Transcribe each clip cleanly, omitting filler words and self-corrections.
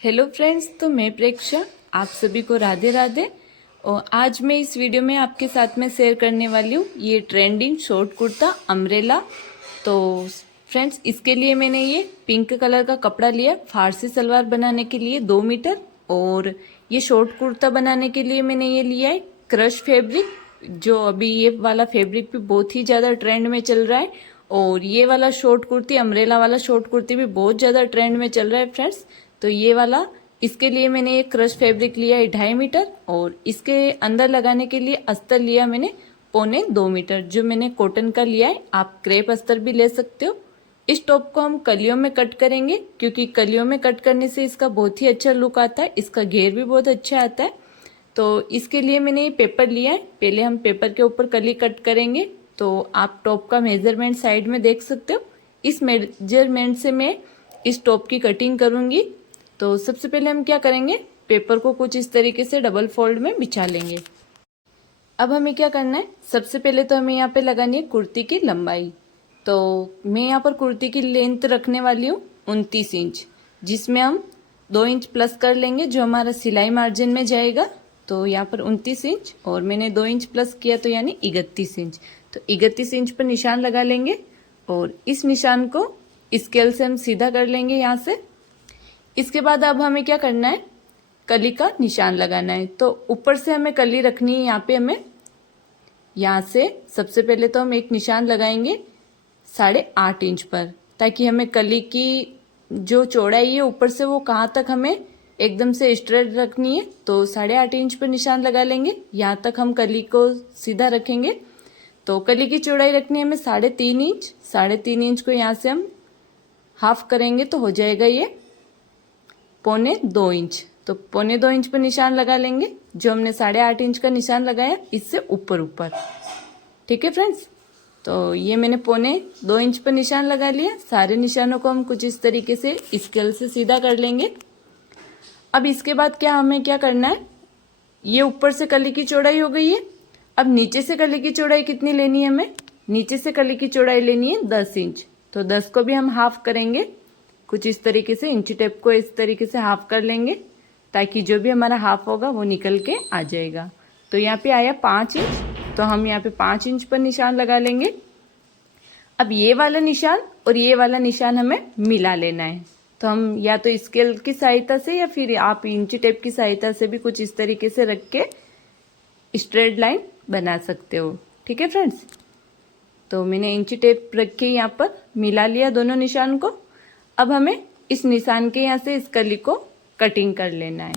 Hello friends, तो मैं प्रेक्षा आप सभी को राधे राधे। और आज मैं इस वीडियो में आपके साथ में शेयर करने वाली हूँ ये ट्रेंडिंग शॉर्ट कुर्ता अम्ब्रेला। तो फ्रेंड्स, इसके लिए मैंने ये पिंक कलर का कपड़ा लिया फारसी सलवार बनाने के लिए 2 मीटर। और ये शॉर्ट कुर्ता बनाने के लिए मैंने ये लिया है क्रश फैब्रिक, जो अभी ये वाला फैब्रिक भी बहुत ही ज़्यादा ट्रेंड में चल रहा है। और ये वाला शॉर्ट कुर्ती, अम्ब्रेला वाला शॉर्ट कुर्ती भी बहुत ज़्यादा ट्रेंड में चल रहा है फ्रेंड्स। तो ये वाला, इसके लिए मैंने एक क्रश फैब्रिक लिया है 2.5 मीटर। और इसके अंदर लगाने के लिए अस्तर लिया मैंने 1.25 मीटर, जो मैंने कॉटन का लिया है। आप क्रेप अस्तर भी ले सकते हो। इस टॉप को हम कलियों में कट करेंगे, क्योंकि कलियों में कट करने से इसका बहुत ही अच्छा लुक आता है, इसका घेर भी बहुत अच्छा आता है। तो इसके लिए मैंने ये पेपर लिया है, पहले हम पेपर के ऊपर कली कट करेंगे। तो आप टॉप का मेजरमेंट साइड में देख सकते हो। इस मेजरमेंट से मैं इस टॉप की कटिंग करूंगी। तो सबसे पहले हम क्या करेंगे, पेपर को कुछ इस तरीके से डबल फोल्ड में बिछा लेंगे। अब हमें क्या करना है, सबसे पहले तो हमें यहाँ पे लगानी है कुर्ती की लंबाई। तो मैं यहाँ पर कुर्ती की लेंथ रखने वाली हूँ 29 इंच, जिसमें हम 2 इंच प्लस कर लेंगे जो हमारा सिलाई मार्जिन में जाएगा। तो यहाँ पर 29 इंच और मैंने 2 इंच प्लस किया, तो यानी 31 इंच। तो 31 इंच पर निशान लगा लेंगे और इस निशान को स्केल से हम सीधा कर लेंगे यहाँ से। इसके बाद अब हमें क्या करना है, कली का निशान लगाना है। तो ऊपर से हमें कली रखनी है, यहाँ पे हमें यहाँ से सबसे पहले तो हम एक निशान लगाएंगे 8.5 इंच पर, ताकि हमें कली की जो चौड़ाई है ऊपर से वो कहाँ तक हमें एकदम से स्ट्रेट रखनी है। तो 8.5 इंच पर निशान लगा लेंगे, यहाँ तक हम कली को सीधा रखेंगे। तो कली की चौड़ाई रखनी है हमें 3.5 इंच। 3.5 इंच को यहाँ से हम हाफ करेंगे तो हो जाएगा ये 1.25 इंच। तो 1.25 इंच पर निशान लगा लेंगे, जो हमने 8.5 इंच का निशान लगाया इससे ऊपर ऊपर। ठीक है फ्रेंड्स, तो ये मैंने 1.25 इंच पर निशान लगा लिया। सारे निशानों को हम कुछ इस तरीके से स्केल से सीधा कर लेंगे। अब इसके बाद हमें क्या करना है, ये ऊपर से कली की चौड़ाई हो गई है। अब नीचे से कली की चौड़ाई कितनी लेनी है हमें, नीचे से कली की चौड़ाई लेनी है 10 इंच। तो 10 को भी हम हाफ करेंगे कुछ इस तरीके से, इंची टेप को इस तरीके से हाफ कर लेंगे, ताकि जो भी हमारा हाफ होगा वो निकल के आ जाएगा। तो यहाँ पे आया 5 इंच, तो हम यहाँ पे 5 इंच पर निशान लगा लेंगे। अब ये वाला निशान और ये वाला निशान हमें मिला लेना है। तो हम या तो स्केल की सहायता से या फिर आप इंची टेप की सहायता से भी कुछ इस तरीके से रख के स्ट्रेट लाइन बना सकते हो। ठीक है फ्रेंड्स, तो मैंने इंची टेप रख के यहाँ पर मिला लिया दोनों निशान को। अब हमें इस निशान के यहाँ से इस कली को कटिंग कर लेना है।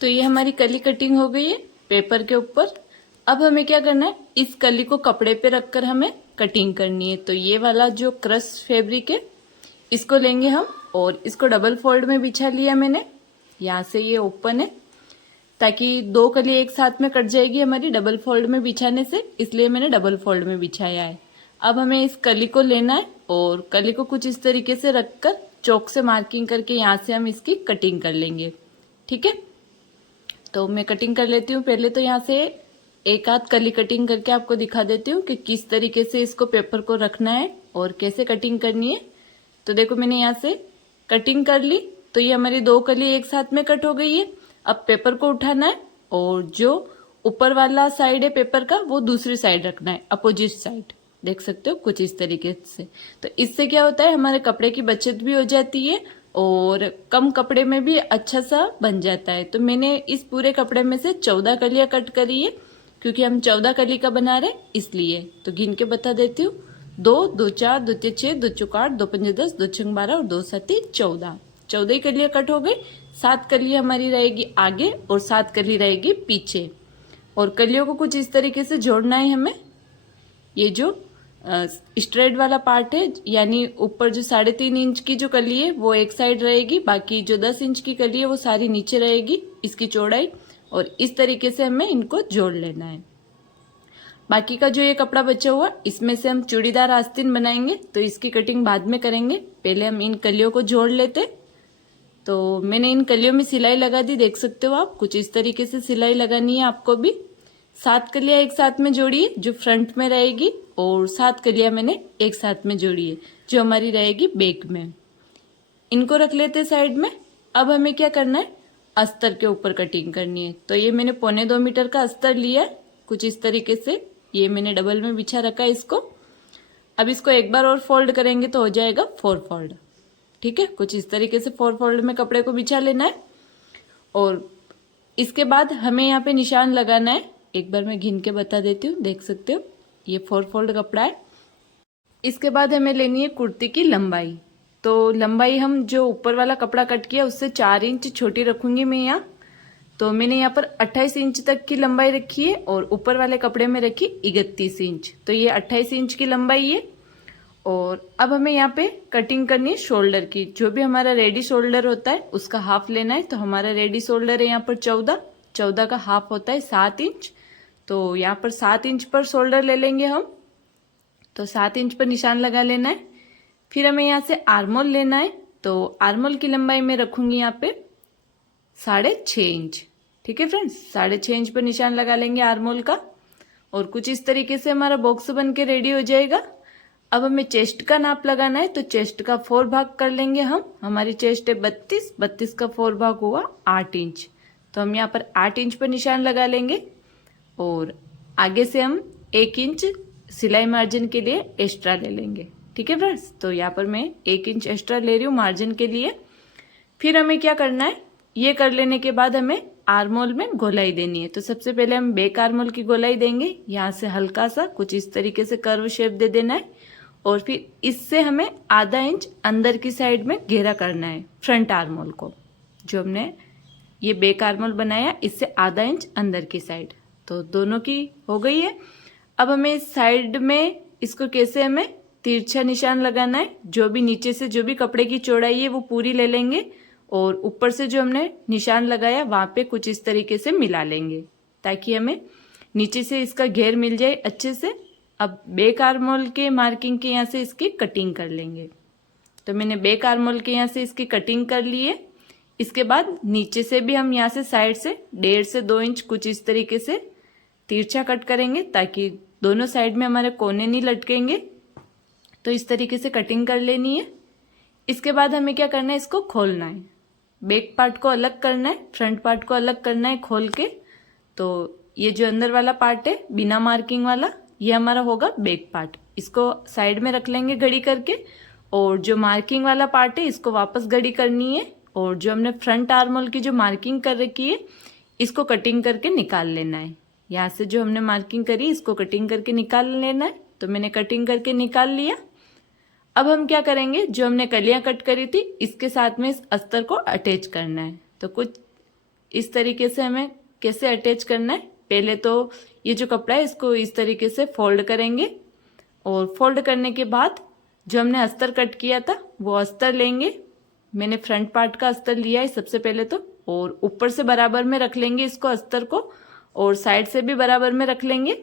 तो ये हमारी कली कटिंग हो गई है पेपर के ऊपर। अब हमें क्या करना है, इस कली को कपड़े पे रखकर हमें कटिंग करनी है। तो ये वाला जो क्रश फैब्रिक है इसको लेंगे हम और इसको डबल फोल्ड में बिछा लिया मैंने। यहाँ से ये ओपन है, ताकि 2 कली एक साथ में कट जाएगी हमारी डबल फोल्ड में बिछाने से, इसलिए मैंने डबल फोल्ड में बिछाया है। अब हमें इस कली को लेना है और कली को कुछ इस तरीके से रखकर चौक से मार्किंग करके यहाँ से हम इसकी कटिंग कर लेंगे। ठीक है, तो मैं कटिंग कर लेती हूँ। पहले तो यहाँ से एक आध कली कटिंग करके आपको दिखा देती हूँ कि किस तरीके से इसको पेपर को रखना है और कैसे कटिंग करनी है। तो देखो, मैंने यहाँ से कटिंग कर ली, तो ये हमारी 2 कली एक साथ में कट हो गई है। अब पेपर को उठाना है और जो ऊपर वाला साइड है पेपर का वो दूसरी साइड रखना है, अपोजिट साइड। देख सकते हो कुछ इस तरीके से। तो इससे क्या होता है, हमारे कपड़े की बचत भी हो जाती है और कम कपड़े में भी अच्छा सा बन जाता है। तो मैंने इस पूरे कपड़े में से 14 कलियां कट करी है, क्योंकि हम 14 कली का बना रहे इसलिए। तो गिन के बता देती हूँ, 2 2 4 2 3 6 2 चौक 8 2 5 10 2 6 12 और 2 7 14। 14 कलियां कट हो गई। 7 कलियां हमारी रहेगी आगे और 7 कली रहेगी पीछे। और कलियों को कुछ इस तरीके से जोड़ना है हमें। ये जो स्ट्रेट वाला पार्ट है, यानी ऊपर जो 3.5 इंच की जो कली है वो एक साइड रहेगी, बाकी जो 10 इंच की कली है वो सारी नीचे रहेगी इसकी चौड़ाई। और इस तरीके से हमें इनको जोड़ लेना है। बाकी का जो ये कपड़ा बचा हुआ इसमें से हम चूड़ीदार आस्तीन बनाएंगे, तो इसकी कटिंग बाद में करेंगे। पहले हम इन कलियों को जोड़ लेते। तो मैंने इन कलियों में सिलाई लगा दी, देख सकते हो आप। कुछ इस तरीके से सिलाई लगानी है आपको भी। 7 कलियां एक साथ में जोड़िए जो फ्रंट में रहेगी, और 7 कलियां मैंने एक साथ में जोड़ी है जो हमारी रहेगी बैक में। इनको रख लेते साइड में। अब हमें क्या करना है, अस्तर के ऊपर कटिंग करनी है। तो ये मैंने 1.25 मीटर का अस्तर लिया है, कुछ इस तरीके से। ये मैंने डबल में बिछा रखा है इसको। अब इसको एक बार और फोल्ड करेंगे तो हो जाएगा 4 फोल्ड। ठीक है, कुछ इस तरीके से 4 फोल्ड में कपड़े को बिछा लेना है। और इसके बाद हमें यहाँ पे निशान लगाना है। एक बार मैं गिन के बता देती हूँ, देख सकते हो ये 4 फोल्ड कपड़ा है। इसके बाद हमें लेनी है कुर्ती की लंबाई। तो लंबाई हम जो ऊपर वाला कपड़ा कट किया उससे 4 इंच छोटी रखूंगी मैं यहाँ। तो मैंने यहाँ पर 28 इंच तक की लंबाई रखी है और ऊपर वाले कपड़े में रखी 31 इंच। तो ये 28 इंच की लंबाई है। और अब हमें यहाँ पे कटिंग करनी है शोल्डर की। जो भी हमारा रेडी शोल्डर होता है उसका हाफ लेना है। तो हमारा रेडी शोल्डर है यहाँ पर 14 का हाफ होता है 7 इंच। तो यहाँ पर 7 इंच पर शोल्डर ले लेंगे हम। तो 7 इंच पर निशान लगा लेना है। फिर हमें यहाँ से आर्मोल लेना है। तो आर्मोल की लंबाई में रखूंगी यहाँ पे 6.5 इंच। ठीक है फ्रेंड्स, 6.5 इंच पर निशान लगा लेंगे आर्मोल का। और कुछ इस तरीके से हमारा बॉक्स बन के रेडी हो जाएगा। अब हमें चेस्ट का नाप लगाना है। तो चेस्ट का 4 भाग कर लेंगे हम। हमारी चेस्ट है 32 का 4 भाग हुआ 8 इंच। तो हम यहाँ पर 8 इंच पर निशान लगा लेंगे। और आगे से हम 1 इंच सिलाई मार्जिन के लिए एक्स्ट्रा ले लेंगे। ठीक है फ्रेंड्स, तो यहाँ पर मैं 1 इंच एक्स्ट्रा ले रही हूँ मार्जिन के लिए। फिर हमें क्या करना है, ये कर लेने के बाद हमें आर्मोल में गोलाई देनी है। तो सबसे पहले हम बैक आर्मोल की गोलाई देंगे। यहाँ से हल्का सा कुछ इस तरीके से कर्व शेप दे देना है। और फिर इससे हमें आधा इंच अंदर की साइड में घेरा करना है फ्रंट आर्मोल को। जो हमने ये बैक आर्मोल बनाया इससे आधा इंच अंदर की साइड। तो दोनों की हो गई है। अब हमें इस साइड में इसको कैसे हमें तिरछा निशान लगाना है। जो भी नीचे से जो भी कपड़े की चौड़ाई है वो पूरी ले लेंगे। और ऊपर से जो हमने निशान लगाया वहां पे कुछ इस तरीके से मिला लेंगे ताकि हमें नीचे से इसका घेर मिल जाए अच्छे से। अब बैक आर्मोल के मार्किंग के यहाँ से इसकी कटिंग कर लेंगे। तो मैंने बैक आर्मोल के यहाँ से इसकी कटिंग कर ली है। इसके बाद नीचे से भी हम यहाँ से साइड से 1.5 से 2 इंच कुछ इस तरीके से तिरछा कट करेंगे ताकि दोनों साइड में हमारे कोने नहीं लटकेंगे। तो इस तरीके से कटिंग कर लेनी है। इसके बाद हमें क्या करना है, इसको खोलना है। बैक पार्ट को अलग करना है, फ्रंट पार्ट को अलग करना है खोल के। तो ये जो अंदर वाला पार्ट है बिना मार्किंग वाला, ये हमारा होगा बैक पार्ट। इसको साइड में रख लेंगे घड़ी करके। और जो मार्किंग वाला पार्ट है इसको वापस घड़ी करनी है। और जो हमने फ्रंट आर्मोल की जो मार्किंग कर रखी है इसको कटिंग करके निकाल लेना है। यहाँ से जो हमने मार्किंग करी इसको कटिंग करके निकाल लेना है। तो मैंने कटिंग करके निकाल लिया। अब हम क्या करेंगे, जो हमने कलियां कट करी थी इसके साथ में इस अस्तर को अटैच करना है। तो कुछ इस तरीके से हमें कैसे अटैच करना है, पहले तो ये जो कपड़ा है इसको इस तरीके से फोल्ड करेंगे। और फोल्ड करने के बाद जो हमने अस्तर कट किया था वो अस्तर लेंगे। मैंने फ्रंट पार्ट का अस्तर लिया है सबसे पहले तो। और ऊपर से बराबर में रख लेंगे इसको अस्तर को। और साइड से भी बराबर में रख लेंगे।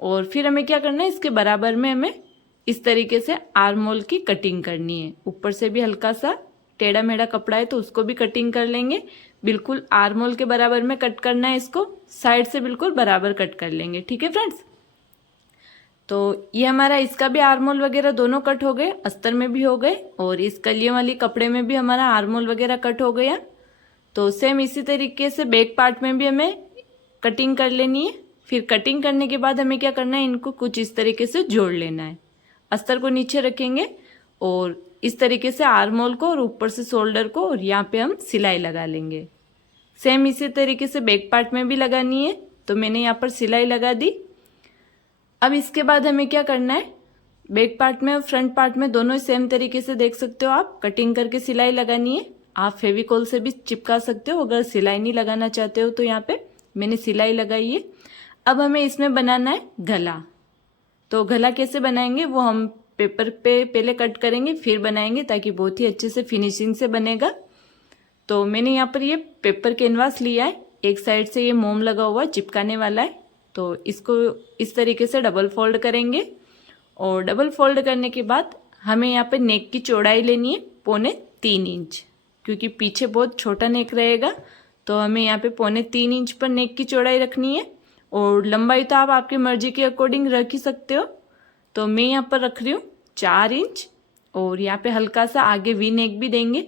और फिर हमें क्या करना है, इसके बराबर में हमें इस तरीके से आर्मोल की कटिंग करनी है। ऊपर से भी हल्का सा टेढ़ा मेढ़ा कपड़ा है तो उसको भी कटिंग कर लेंगे। बिल्कुल आर्मोल के बराबर में कट करना है इसको। साइड से बिल्कुल बराबर कट कर लेंगे। ठीक है फ्रेंड्स, तो ये हमारा इसका भी आर्मोल वगैरह दोनों कट हो गए, अस्तर में भी हो गए। और इस कलियों वाली कपड़े में भी हमारा आर्मोल वगैरह कट हो गया। तो सेम इसी तरीके से बैक पार्ट में भी हमें कटिंग कर लेनी है। फिर कटिंग करने के बाद हमें क्या करना है, इनको कुछ इस तरीके से जोड़ लेना है। अस्तर को नीचे रखेंगे और इस तरीके से आर्मोल को और ऊपर से शोल्डर को, और यहाँ पे हम सिलाई लगा लेंगे। सेम इसी तरीके से बैक पार्ट में भी लगानी है। तो मैंने यहाँ पर सिलाई लगा दी। अब इसके बाद हमें क्या करना है, बैक पार्ट में और फ्रंट पार्ट में दोनों सेम तरीके से देख सकते हो आप कटिंग करके सिलाई लगानी है। आप फेविकॉल से भी चिपका सकते हो अगर सिलाई नहीं लगाना चाहते हो। तो यहाँ पे मैंने सिलाई लगाई है। अब हमें इसमें बनाना है गला। तो गला कैसे बनाएंगे वो हम पेपर पे पहले कट करेंगे फिर बनाएंगे ताकि बहुत ही अच्छे से फिनिशिंग से बनेगा। तो मैंने यहाँ पर ये पेपर कैनवास लिया है। एक साइड से ये मोम लगा हुआ चिपकाने वाला है। तो इसको इस तरीके से डबल फोल्ड करेंगे। और डबल फोल्ड करने के बाद हमें यहाँ पर नेक की चौड़ाई लेनी है 3.25 इंच, क्योंकि पीछे बहुत छोटा नेक रहेगा। तो हमें यहाँ पे 3.25 इंच पर नेक की चौड़ाई रखनी है और लंबाई तो आप आपकी मर्जी के अकॉर्डिंग रख ही सकते हो। तो मैं यहाँ पर रख रही हूँ 4 इंच और यहाँ पे हल्का सा आगे वी नेक भी देंगे।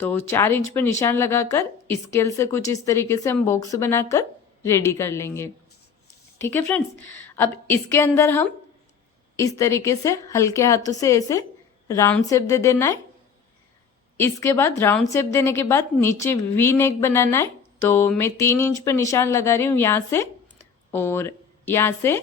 तो 4 इंच पर निशान लगाकर स्केल से कुछ इस तरीके से हम बॉक्स बनाकर रेडी कर लेंगे। ठीक है फ्रेंड्स, अब इसके अंदर हम इस तरीके से हल्के हाथों से ऐसे राउंड शेप दे देना है। इसके बाद राउंड शेप देने के बाद नीचे वी नेक बनाना है। तो मैं 3 इंच पर निशान लगा रही हूँ यहाँ से और यहाँ से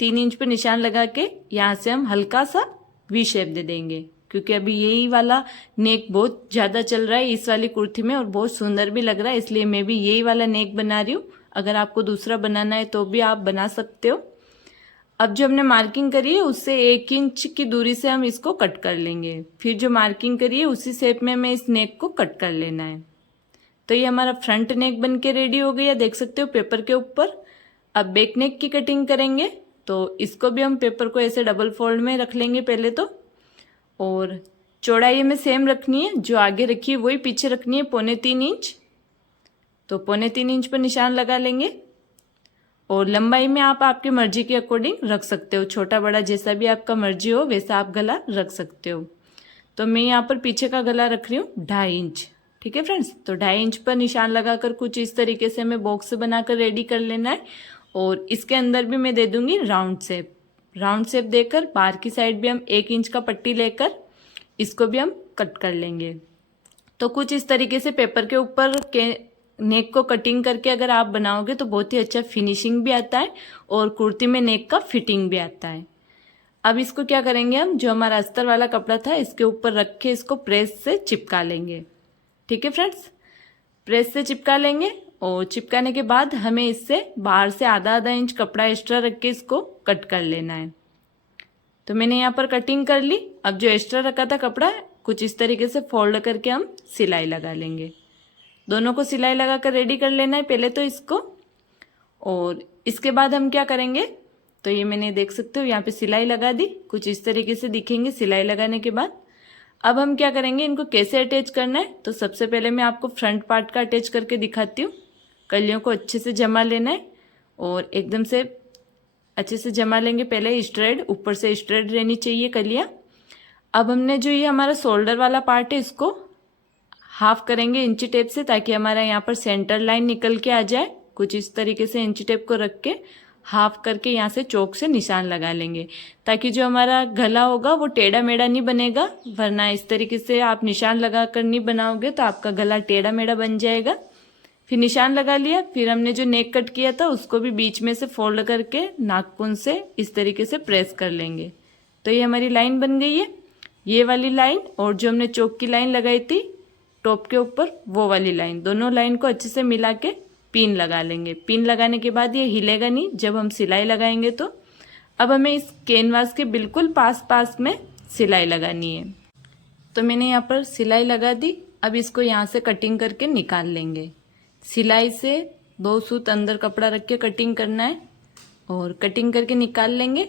3 इंच पर निशान लगा के यहाँ से हम हल्का सा वी शेप दे देंगे, क्योंकि अभी यही वाला नेक बहुत ज़्यादा चल रहा है इस वाली कुर्ती में और बहुत सुंदर भी लग रहा है, इसलिए मैं भी यही वाला नेक बना रही हूँ। अगर आपको दूसरा बनाना है तो भी आप बना सकते हो। अब जो हमने मार्किंग करी है उससे 1 इंच की दूरी से हम इसको कट कर लेंगे। फिर जो मार्किंग करी है उसी शेप में हमें इस नेक को कट कर लेना है। तो ये हमारा फ्रंट नेक बन के रेडी हो गया, देख सकते हो पेपर के ऊपर। अब बैक नेक की कटिंग करेंगे, तो इसको भी हम पेपर को ऐसे डबल फोल्ड में रख लेंगे पहले तो। और चौड़ाई में सेम रखनी है, जो आगे रखी है वही पीछे रखनी है 3.25 इंच। तो 3.25 इंच पर निशान लगा लेंगे और लंबाई में आप आपकी मर्जी के अकॉर्डिंग रख सकते हो, छोटा बड़ा जैसा भी आपका मर्जी हो वैसा आप गला रख सकते हो। तो मैं यहाँ पर पीछे का गला रख रही हूँ 2.5 इंच। ठीक है फ्रेंड्स, तो 2.5 इंच पर निशान लगाकर कुछ इस तरीके से हमें बॉक्स बनाकर रेडी कर लेना है। और इसके अंदर भी मैं दे दूंगी राउंड शेप। राउंड शेप देकर बाहर की साइड भी हम 1 इंच का पट्टी लेकर इसको भी हम कट कर लेंगे। तो कुछ इस तरीके से पेपर के ऊपर के नेक को कटिंग करके अगर आप बनाओगे तो बहुत ही अच्छा फिनिशिंग भी आता है और कुर्ती में नेक का फिटिंग भी आता है। अब इसको क्या करेंगे, हम जो हमारा अस्तर वाला कपड़ा था इसके ऊपर रख के इसको प्रेस से चिपका लेंगे। ठीक है फ्रेंड्स, प्रेस से चिपका लेंगे और चिपकाने के बाद हमें इससे बाहर से आधा इंच कपड़ा एक्स्ट्रा रख के इसको कट कर लेना है। तो मैंने यहाँ पर कटिंग कर ली। अब जो एक्स्ट्रा रखा था कपड़ा कुछ इस तरीके से फोल्ड करके हम सिलाई लगा लेंगे। दोनों को सिलाई लगा कर रेडी कर लेना है पहले तो इसको। और इसके बाद हम क्या करेंगे, तो ये मैंने देख सकते हो यहाँ पे सिलाई लगा दी, कुछ इस तरीके से दिखेंगे सिलाई लगाने के बाद। अब हम क्या करेंगे, इनको कैसे अटैच करना है, तो सबसे पहले मैं आपको फ्रंट पार्ट का अटैच करके दिखाती हूँ। कलियों को अच्छे से जमा लेना है और एकदम से अच्छे से जमा लेंगे। पहले स्ट्रेट, ऊपर से स्ट्रेट रहनी चाहिए कलियाँ। अब हमने जो ये हमारा शोल्डर वाला पार्ट है इसको हाफ करेंगे इंची टेप से, ताकि हमारा यहाँ पर सेंटर लाइन निकल के आ जाए। कुछ इस तरीके से इंची टेप को रख के हाफ करके यहाँ से चौक से निशान लगा लेंगे, ताकि जो हमारा गला होगा वो टेढ़ा मेढ़ा नहीं बनेगा। वरना इस तरीके से आप निशान लगा कर नहीं बनाओगे तो आपका गला टेढ़ा मेढ़ा बन जाएगा। फिर निशान लगा लिया, फिर हमने जो नेक कट किया था उसको भी बीच में से फोल्ड करके नाखून से इस तरीके से प्रेस कर लेंगे। तो ये हमारी लाइन बन गई है, ये वाली लाइन और जो हमने चौक की लाइन लगाई थी टॉप के ऊपर वो वाली लाइन, दोनों लाइन को अच्छे से मिला के पिन लगा लेंगे। पिन लगाने के बाद ये हिलेगा नहीं जब हम सिलाई लगाएंगे। तो अब हमें इस कैनवास के बिल्कुल पास में सिलाई लगानी है। तो मैंने यहाँ पर सिलाई लगा दी। अब इसको यहाँ से कटिंग करके निकाल लेंगे। सिलाई से 2 सूत अंदर कपड़ा रख के कटिंग करना है और कटिंग करके निकाल लेंगे।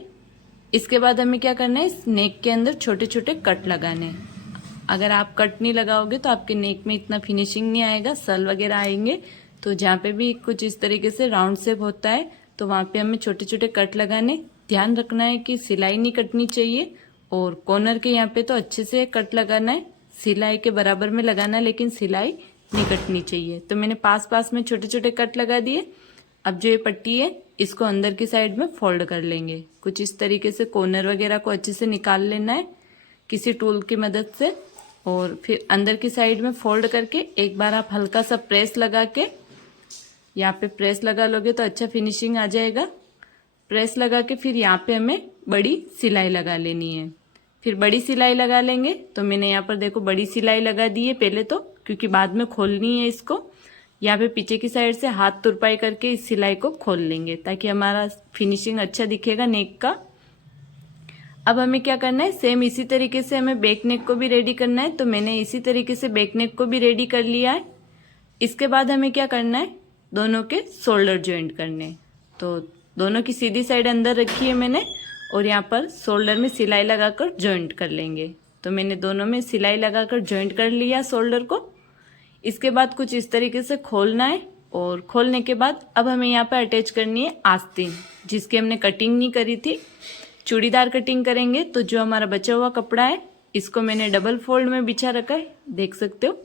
इसके बाद हमें क्या करना है, इस नेक के अंदर छोटे छोटे कट लगाने हैं। अगर आप कट नहीं लगाओगे तो आपके नेक में इतना फिनिशिंग नहीं आएगा, सल वगैरह आएंगे। तो जहाँ पे भी कुछ इस तरीके से राउंड शेप होता है तो वहाँ पे हमें छोटे छोटे कट लगाने। ध्यान रखना है कि सिलाई नहीं कटनी चाहिए और कॉर्नर के यहाँ पे तो अच्छे से कट लगाना है, सिलाई के बराबर में लगाना है, लेकिन सिलाई नहीं कटनी चाहिए। तो मैंने पास में छोटे छोटे कट लगा दिए। अब जो ये पट्टी है इसको अंदर की साइड में फोल्ड कर लेंगे। कुछ इस तरीके से कॉर्नर वगैरह को अच्छे से निकाल लेना है किसी टूल की मदद से। और फिर अंदर की साइड में फोल्ड करके एक बार आप हल्का सा प्रेस लगा के, यहाँ पे प्रेस लगा लोगे तो अच्छा फिनिशिंग आ जाएगा। प्रेस लगा के फिर यहाँ पे हमें बड़ी सिलाई लगा लेनी है। फिर बड़ी सिलाई लगा लेंगे। तो मैंने यहाँ पर देखो बड़ी सिलाई लगा दी है पहले तो, क्योंकि बाद में खोलनी है इसको। यहाँ पे पीछे की साइड से हाथ तुरपाई करके इस सिलाई को खोल लेंगे ताकि हमारा फिनिशिंग अच्छा दिखेगा नेक का। अब हमें क्या करना है, सेम इसी तरीके से हमें बैक नेक को भी रेडी करना है। तो मैंने इसी तरीके से बैक नेक को भी रेडी कर लिया है। इसके बाद हमें क्या करना है, दोनों के शोल्डर ज्वाइंट करने। तो दोनों की सीधी साइड अंदर रखी है मैंने और यहाँ पर शोल्डर में सिलाई लगाकर ज्वाइंट कर लेंगे। तो मैंने दोनों में सिलाई लगाकर जॉइंट कर लिया शोल्डर को। इसके बाद कुछ इस तरीके से खोलना है और खोलने के बाद अब हमें यहाँ पे अटैच करनी है आस्तीन, जिसकी हमने कटिंग नहीं करी थी। चूड़ीदार कटिंग करेंगे तो जो हमारा बचा हुआ कपड़ा है इसको मैंने डबल फोल्ड में बिछा रखा है, देख सकते हो।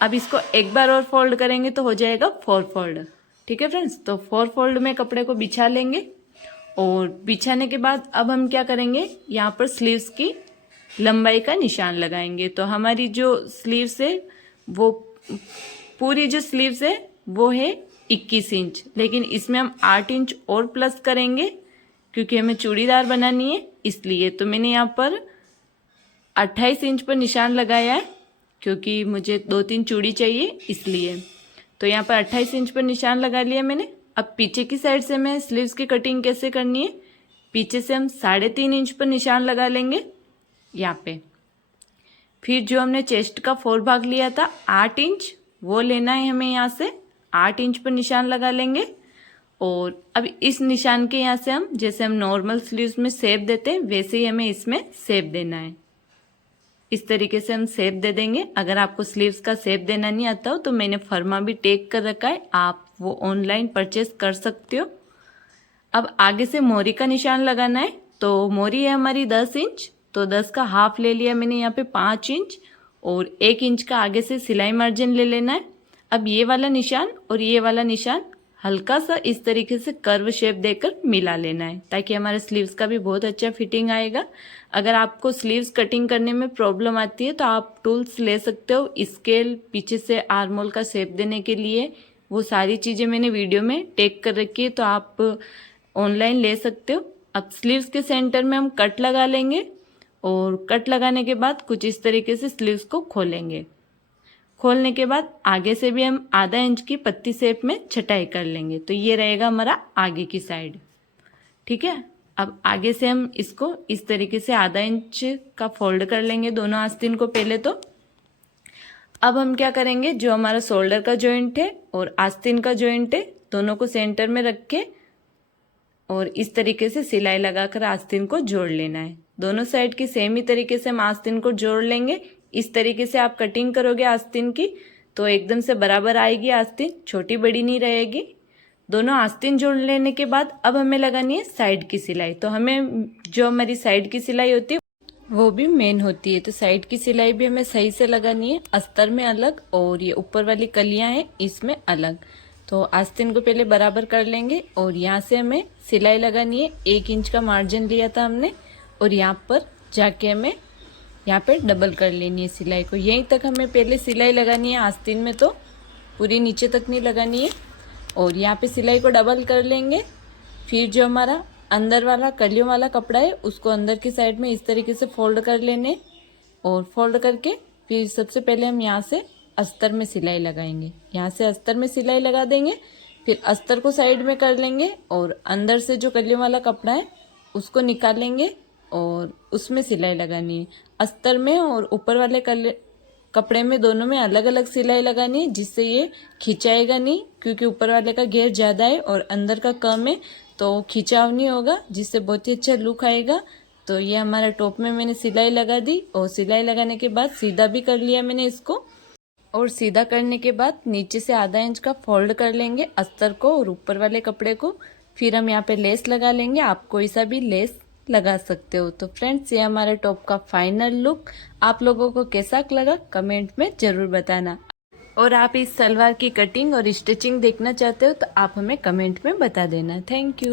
अब इसको एक बार और फोल्ड करेंगे तो हो जाएगा 4 फोल्ड। ठीक है फ्रेंड्स, तो 4 फोल्ड में कपड़े को बिछा लेंगे और बिछाने के बाद अब हम क्या करेंगे, यहाँ पर स्लीव्स की लंबाई का निशान लगाएंगे। तो हमारी जो स्लीव्स है वो पूरी जो स्लीव्स है वो है 21 इंच, लेकिन इसमें हम 8 इंच और प्लस करेंगे क्योंकि हमें चूड़ीदार बनानी है इसलिए। तो मैंने यहाँ पर 28 इंच पर निशान लगाया है क्योंकि मुझे 2-3 चूड़ी चाहिए इसलिए। तो यहाँ पर 28 इंच पर निशान लगा लिया मैंने। अब पीछे की साइड से मैं स्लीव्स की कटिंग कैसे करनी है, पीछे से हम 3.5 इंच पर निशान लगा लेंगे यहाँ पे। फिर जो हमने चेस्ट का 4 भाग लिया था 8 इंच, वो लेना है हमें। यहाँ से 8 इंच पर निशान लगा लेंगे और अब इस निशान के यहाँ से हम जैसे हम नॉर्मल स्लीव्स में शेप देते हैं वैसे ही हमें इसमें शेप देना है। इस तरीके से हम शेप दे देंगे। अगर आपको स्लीव्स का शेप देना नहीं आता हो तो मैंने फर्मा भी टेक कर रखा है, आप वो ऑनलाइन परचेस कर सकते हो। अब आगे से मोरी का निशान लगाना है। तो मोरी है हमारी 10 इंच, तो 10 का हाफ ले लिया मैंने यहाँ पे 5 इंच और 1 इंच का आगे से सिलाई मार्जिन ले लेना है। अब ये वाला निशान और ये वाला निशान हल्का सा इस तरीके से कर्व शेप देकर मिला लेना है ताकि हमारे स्लीव्स का भी बहुत अच्छा फिटिंग आएगा। अगर आपको स्लीव्स कटिंग करने में प्रॉब्लम आती है तो आप टूल्स ले सकते हो, स्केल, पीछे से आर्म होल का शेप देने के लिए, वो सारी चीज़ें मैंने वीडियो में टेक कर रखी है तो आप ऑनलाइन ले सकते हो। अब स्लीव्स के सेंटर में हम कट लगा लेंगे और कट लगाने के बाद कुछ इस तरीके से स्लीव्स को खोलेंगे। खोलने के बाद आगे से भी हम आधा इंच की पत्ती शेप में छटाई कर लेंगे। तो ये रहेगा हमारा आगे की साइड। ठीक है, अब आगे से हम इसको इस तरीके से आधा इंच का फोल्ड कर लेंगे दोनों आस्तीन को पहले। तो अब हम क्या करेंगे, जो हमारा शोल्डर का जॉइंट है और आस्तीन का जॉइंट है दोनों को सेंटर में रख के और इस तरीके से सिलाई लगाकर आस्तीन को जोड़ लेना है। दोनों साइड की सेम ही तरीके से हम आस्तीन को जोड़ लेंगे। इस तरीके से आप कटिंग करोगे आस्तीन की तो एकदम से बराबर आएगी आस्तीन, छोटी बड़ी नहीं रहेगी। दोनों आस्तीन जोड़ लेने के बाद अब हमें लगानी है साइड की सिलाई। तो हमें जो हमारी साइड की सिलाई होती है वो भी मेन होती है, तो साइड की सिलाई भी हमें सही से लगानी है, अस्तर में अलग और ये ऊपर वाली कलियां हैं इसमें अलग। तो आस्तीन को पहले बराबर कर लेंगे और यहाँ से हमें सिलाई लगानी है। 1 इंच का मार्जिन लिया था हमने और यहाँ पर जाके हमें यहाँ पे डबल कर लेनी है सिलाई को। यहीं तक हमें पहले सिलाई लगानी है आस्तीन में, तो पूरी नीचे तक नहीं लगानी है। और यहाँ पे सिलाई को डबल कर लेंगे। फिर जो हमारा अंदर वाला कलियों वाला कपड़ा है उसको अंदर की साइड में इस तरीके से फोल्ड कर लेने और फोल्ड करके फिर सबसे पहले हम यहाँ से अस्तर में सिलाई लगाएंगे। यहाँ से अस्तर में सिलाई लगा देंगे, फिर अस्तर को साइड में कर लेंगे और अंदर से जो कलियों वाला कपड़ा है उसको निकालेंगे और उसमें सिलाई लगानी है। अस्तर में और ऊपर वाले कपड़े में दोनों में अलग अलग सिलाई लगानी है, जिससे ये खिंचाएगा नहीं, क्योंकि ऊपर वाले का घेर ज़्यादा है और अंदर का कम है तो खिंचाव नहीं होगा, जिससे बहुत ही अच्छा लुक आएगा। तो ये हमारा टॉप में मैंने सिलाई लगा दी और सिलाई लगाने के बाद सीधा भी कर लिया मैंने इसको। और सीधा करने के बाद नीचे से आधा इंच का फोल्ड कर लेंगे अस्तर को और ऊपर वाले कपड़े को। फिर हम यहाँ पे लेस लगा लेंगे, आप कोई सा भी लेस लगा सकते हो। तो फ्रेंड्स, ये हमारे टॉप का फाइनल लुक आप लोगों को कैसा लगा कमेंट में जरूर बताना। और आप इस सलवार की कटिंग और स्टिचिंग देखना चाहते हो तो आप हमें कमेंट में बता देना। Thank you.